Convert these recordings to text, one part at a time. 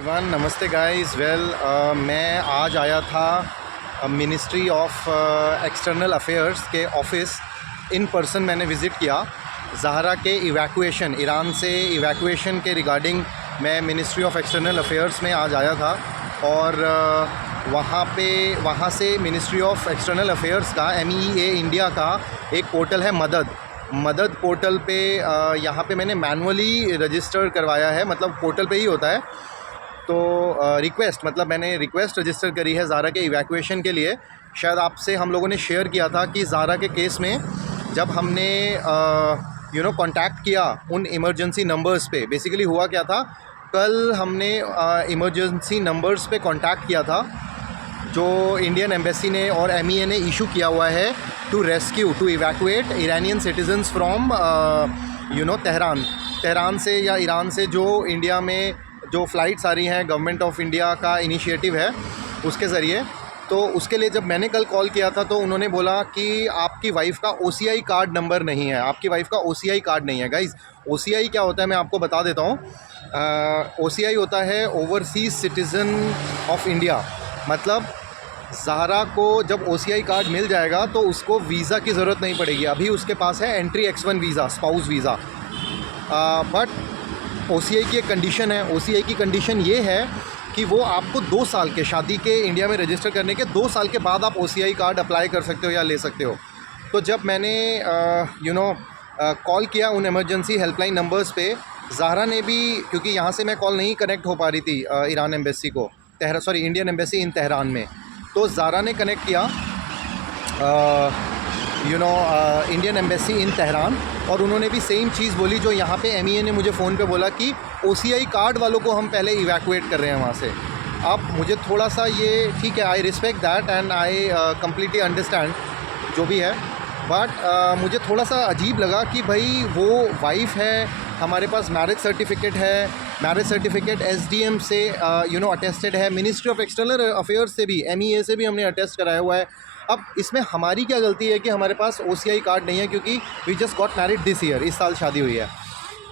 Ivan नमस्ते guys. मैं आज आया था मिनिस्ट्री ऑफ एक्सटर्नल अफेयर्स के ऑफिस। इन पर्सन मैंने विज़िट किया। ज़हरा के इवैक्यूएशन, ईरान से इवैक्यूएशन के रिगार्डिंग मैं मिनिस्ट्री ऑफ एक्सटर्नल अफेयर्स में आज आया था। और वहाँ से मिनिस्ट्री ऑफ एक्सटर्नल अफेयर्स का MEA इंडिया का एक पोर्टल है मदद पोर्टल पे यहाँ पे मैंने मैनुअली रजिस्टर करवाया है, मतलब पोर्टल पे ही होता है। तो मैंने रिक्वेस्ट रजिस्टर करी है ज़ारा के इवैक्यूएशन के लिए। शायद आपसे हम लोगों ने शेयर किया था कि ज़ारा के केस में जब हमने कांटेक्ट किया उन इमरजेंसी नंबर्स पे, बेसिकली हुआ क्या था, कल हमने इमरजेंसी नंबर्स पे कांटेक्ट किया था जो इंडियन एम्बेसी ने और MEA ने इशू किया हुआ है to evacuate Iranian citizens from Tehran से या ईरान से जो इंडिया में जो फ़्लाइट्स आ रही हैं। गवर्नमेंट ऑफ इंडिया का इनिशिएटिव है उसके ज़रिए। तो उसके लिए जब मैंने कल कॉल किया था तो उन्होंने बोला कि आपकी वाइफ़ का OCI कार्ड नंबर नहीं है, आपकी वाइफ़ का OCI कार्ड नहीं है। गाइज़, OCI क्या होता है मैं आपको बता देता हूँ। OCI होता है ओवरसीज़ सिटीज़न ऑफ इंडिया। मतलब ज़हरा को जब OCI कार्ड मिल जाएगा तो उसको वीज़ा की ज़रूरत नहीं पड़ेगी। अभी उसके पास है entry X1 visa, spouse visa. But OCI की एक कंडीशन है। OCI की कंडीशन ये है कि वो आपको 2 साल के, शादी के इंडिया में रजिस्टर करने के 2 साल के बाद आप OCI कार्ड अप्लाई कर सकते हो या ले सकते हो। तो जब मैंने कॉल किया उन इमरजेंसी हेल्पलाइन नंबर्स पे, ज़हरा ने भी, क्योंकि यहाँ से मैं कॉल नहीं कनेक्ट हो पा रही थी ईरान एम्बेसी को, इंडियन एम्बेसी इन तेहरान में, तो ज़हरा ने कनेक्ट किया इंडियन एम्बेसी इन तेहरान। और उन्होंने भी सेम चीज़ बोली जो यहाँ पे MEA ने मुझे फ़ोन पे बोला कि OCI कार्ड वालों को हम पहले इवैक्यूएट कर रहे हैं वहाँ से। अब मुझे थोड़ा सा ये, ठीक है, I respect that and I completely understand जो भी है, बट मुझे थोड़ा सा अजीब लगा कि भाई वो वाइफ़ है, हमारे पास मैरिज सर्टिफिकेट है, मैरिज सर्टिफिकेट SDM से अटेस्टेड है, मिनिस्ट्री ऑफ एक्सटर्नल अफेयर्स से भी, MEA से भी हमने अटेस्ट कराया हुआ है। अब इसमें हमारी क्या गलती है कि हमारे पास OCI कार्ड नहीं है, क्योंकि we just got married this year, इस साल शादी हुई है।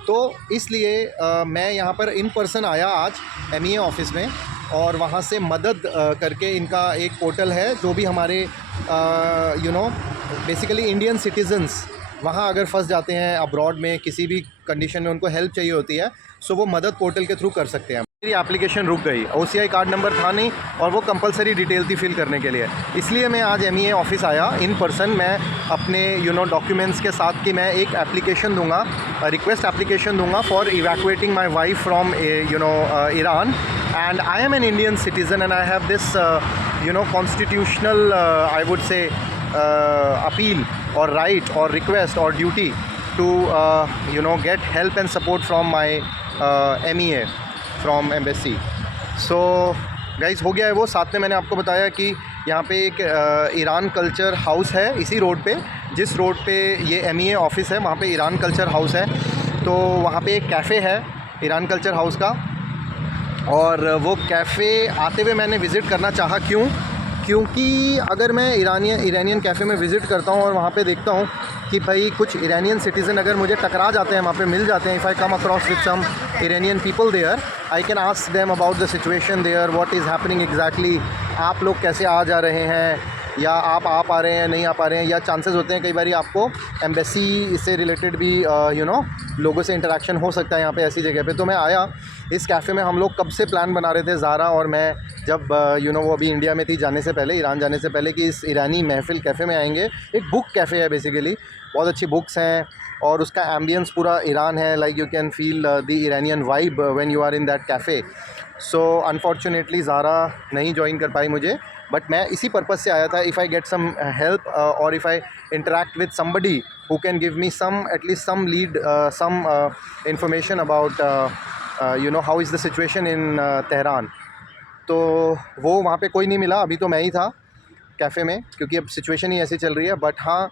तो इसलिए मैं यहाँ पर इन पर्सन आया आज MEA ऑफिस में, और वहाँ से मदद करके इनका एक पोर्टल है जो भी हमारे बेसिकली इंडियन सिटीजन्स वहाँ अगर फंस जाते हैं अब्रॉड में, किसी भी कंडीशन में उनको हेल्प चाहिए होती है, सो वो मदद पोर्टल के थ्रू कर सकते हैं। मेरी एप्लीकेशन रुक गई, OCI कार्ड नंबर था नहीं और वो कंपलसरी डिटेल थी फिल करने के लिए, इसलिए मैं आज MEA ऑफिस आया इन पर्सन। मैं अपने डॉक्यूमेंट्स के साथ कि मैं एक एप्लीकेशन दूंगा, रिक्वेस्ट एप्लीकेशन दूंगा for evacuating my wife from Iran, and I am an Indian citizen and I have this constitutional I would say appeal or right or request or duty to get help and support from my MEA from embassy. So guys, हो गया है वो। साथ में मैंने आपको बताया कि यहाँ पे एक ईरान कल्चर हाउस है इसी रोड पे, जिस रोड पे ये MEA ऑफिस है वहाँ पे ईरान कल्चर हाउस है। तो वहाँ पे एक कैफ़े है ईरान कल्चर हाउस का, और वो कैफ़े आते हुए मैंने विज़िट करना चाहा। क्योंकि अगर मैं इरानियन कैफ़े में विज़िट करता हूँ और वहाँ पे देखता हूँ कि भाई कुछ इरानियन सिटीज़न अगर मुझे टकरा जाते हैं, वहाँ पे मिल जाते हैं, if I come across with some Iranian people there, I can ask them about the situation there, what is happening exactly, आप लोग कैसे आ जा रहे हैं, या आप आ पा रहे हैं, नहीं आ पा रहे हैं, या चांसेस होते हैं कई बार आपको एम्बेसी से रिलेटेड भी लोगों से इंटरेक्शन हो सकता है यहाँ पे ऐसी जगह पे। तो मैं आया इस कैफ़े में। हम लोग कब से प्लान बना रहे थे, ज़ारा और मैं, जब वो अभी इंडिया में थी जाने से पहले, ईरान जाने से पहले, कि इस ईरानी महफ़िल कैफ़े में आएंगे। एक बुक कैफ़े है बेसिकली, बहुत अच्छी बुक्स हैं और उसका एम्बियंस पूरा ईरान है, like you can feel the Iranian vibe when you are in that cafe. So unfortunately Zara नहीं ज्वाइन कर पाई मुझे, बट मैं इसी पर्पज़ से आया था। If I get some help और if I interact with somebody who can give me some at least some lead, some information about how is the situation in Tehran, तो वो वहाँ पे कोई नहीं मिला। अभी तो मैं ही था कैफ़े में, क्योंकि अब सिचुएशन ही ऐसी चल रही है। बट हाँ,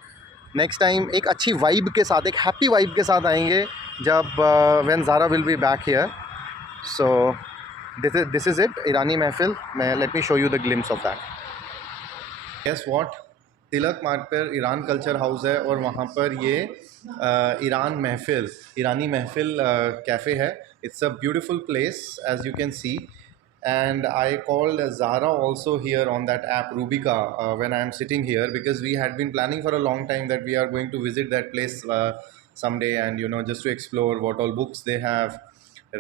नेक्स्ट टाइम एक अच्छी वाइब के साथ, एक हैप्पी वाइब के साथ आएंगे जब when Zara will be back here. So this is it, ईरानी महफ़िल में। Let me show you the glimpse of that. Guess what, Tilak Marg पर ईरान कल्चर हाउस है और वहाँ पर ये ईरानी महफ़िल कैफ़े है। It's a beautiful place as you can see. and I called Zara also here on that app Rubica when I am sitting here, because we had been planning for a long time that we are going to visit that place someday, and you know, just to explore what all books they have,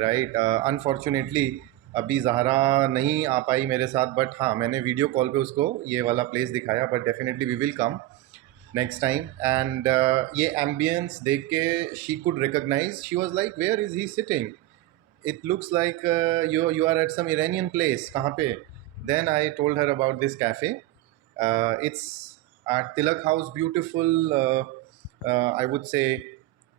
right? Unfortunately अभी ज़हरा नहीं आ पाई मेरे साथ, but हाँ मैंने video call पे उसको ये वाला प्लेस दिखाया, but definitely we will come next time. And ये एम्बियंस देख के she could recognise, she was like where is he sitting, it looks like you are at some Iranian place. Kahan pe? Then I told her about this cafe. It's at Tilak House. Beautiful. I would say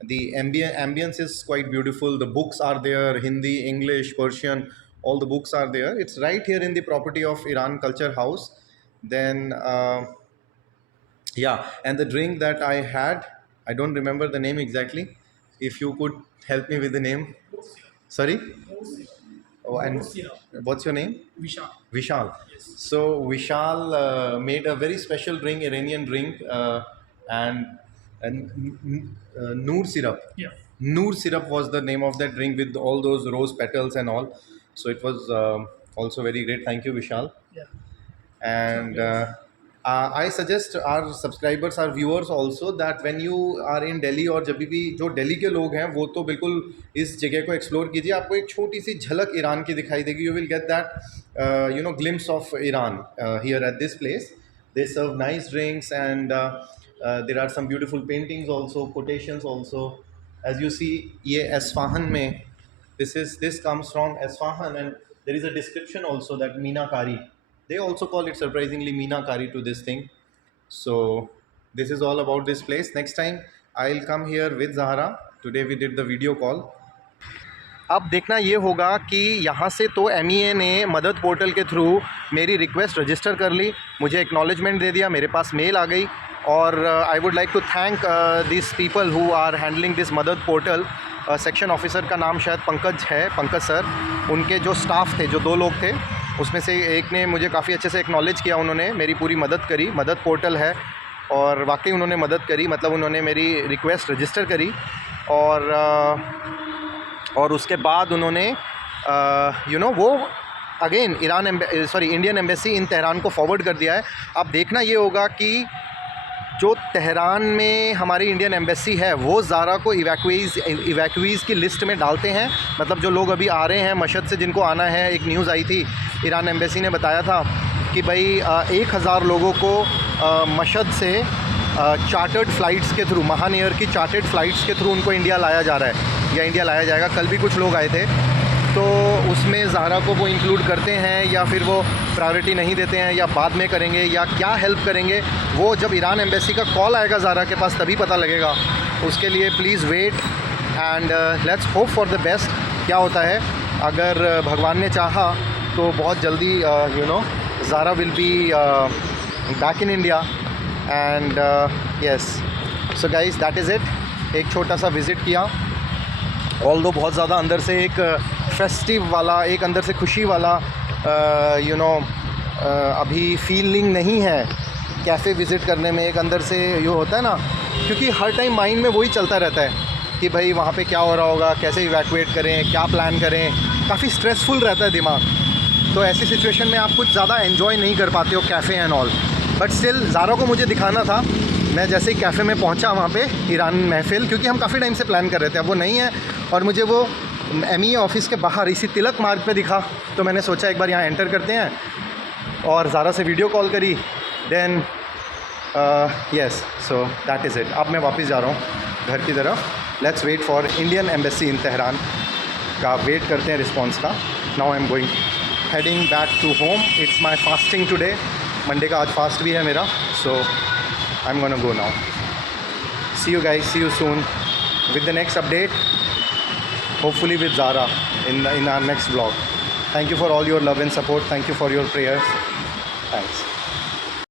the ambience is quite beautiful. The books are there, Hindi, English, Persian. All the books are there. It's right here in the property of Iran Culture House. Then yeah, and the drink that I had, I don't remember the name exactly. If you could help me with the name. Sorry? Oh, and what's your name? Vishal. Vishal. Yes. So Vishal made a very special drink, Iranian drink, and Noor syrup. Yeah. Noor syrup was the name of that drink, with all those rose petals and all. So it was also very great. Thank you, Vishal. Yeah. And I suggest our subscribers, our viewers also, that when you are in Delhi, और जब भी जो दिल्ली के लोग हैं वो तो बिल्कुल इस जगह को एक्सप्लोर कीजिए. आपको एक छोटी सी झलक ईरान की दिखाई देगी. You will get that you know glimpse of Iran here at this place. They serve nice drinks and there are some beautiful paintings also, quotations also. As you see, ये Isfahan में, this comes from Esfahan, and there is a description also that Meenakari. They also call it surprisingly Meenakari to this thing. So this is all about this place. Next time I'll come here with Zahra. Today we did the video call. अब देखना ये होगा कि यहाँ से तो MEA ने मदद पोर्टल के थ्रू मेरी रिक्वेस्ट रजिस्टर कर ली, मुझे एक्नॉलेजमेंट दे दिया, मेरे पास मेल आ गई. और I would like to thank this people who are handling this Madad portal. Section officer का नाम शायद पंकज है, पंकज सर. उनके जो स्टाफ थे, जो 2 लोग थे, उसमें से एक ने मुझे काफ़ी अच्छे से एक्नॉलेज किया, उन्होंने मेरी पूरी मदद करी. मदद पोर्टल है और वाकई उन्होंने मदद करी, मतलब उन्होंने मेरी रिक्वेस्ट रजिस्टर करी. और उसके बाद उन्होंने यू नो वो again Indian embassy in Tehran को फॉरवर्ड कर दिया है. अब देखना ये होगा कि जो तेहरान में हमारी इंडियन एम्बेसी है वो ज़ारा को इवैक्यूज़ की लिस्ट में डालते हैं. मतलब जो लोग अभी आ रहे हैं मशहद से, जिनको आना है, एक न्यूज़ आई थी, ईरान एम्बेसी ने बताया था कि भाई 1000 लोगों को मशहद से चार्टर्ड फ़्लाइट्स के थ्रू, महान एयर की चार्टर्ड फ़्लाइट्स के थ्रू उनको इंडिया लाया जा रहा है या इंडिया लाया जाएगा. कल भी कुछ लोग आए थे, तो उसमें ज़ारा को वो इंक्लूड करते हैं या फिर वो प्रायोरिटी नहीं देते हैं, या बाद में करेंगे, या क्या हेल्प करेंगे, वो जब ईरान एम्बेसी का कॉल आएगा ज़ारा के पास तभी पता लगेगा. उसके लिए please wait and let's hope for the best. क्या होता है, अगर भगवान ने चाहा तो बहुत जल्दी you know Zara will be back in India. And yes, so guys, that is it. एक छोटा सा विज़िट किया, ऑल्दो बहुत ज़्यादा अंदर से एक फेस्टिव वाला, एक अंदर से खुशी वाला यू नो अभी फीलिंग नहीं है कैफ़े विज़िट करने में. एक अंदर से ये होता है ना, क्योंकि हर टाइम माइंड में वही चलता रहता है कि भाई वहाँ पे क्या हो रहा होगा, कैसे इवैक्यूएट करें, क्या प्लान करें. काफ़ी स्ट्रेसफुल रहता है दिमाग. तो ऐसी सिचुएशन में आप कुछ ज़्यादा एन्जॉय नहीं कर पाते हो cafe and all. But still Zara को मुझे दिखाना था. मैं जैसे ही कैफ़े में पहुंचा वहाँ पे ईरान महफिल, क्योंकि हम काफ़ी टाइम से प्लान कर रहे थे, अब वो नहीं है, और मुझे वो MEA ऑफिस के बाहर इसी तिलक मार्ग पे दिखा, तो मैंने सोचा एक बार यहाँ एंटर करते हैं और ज़ारा से वीडियो कॉल करी. Then yes, so that is it. अब मैं वापस जा रहा हूँ घर की तरफ. Let's wait for Indian embassy in Tehran का, वेट करते हैं रिस्पॉन्स का. Now I am going heading back to home. It's my fasting today. Monday का आज फास्ट भी है मेरा. सो I'm gonna go now. See you guys. See you soon with the next update. Hopefully with Zara in our next vlog. Thank you for all your love and support. Thank you for your prayers. Thanks.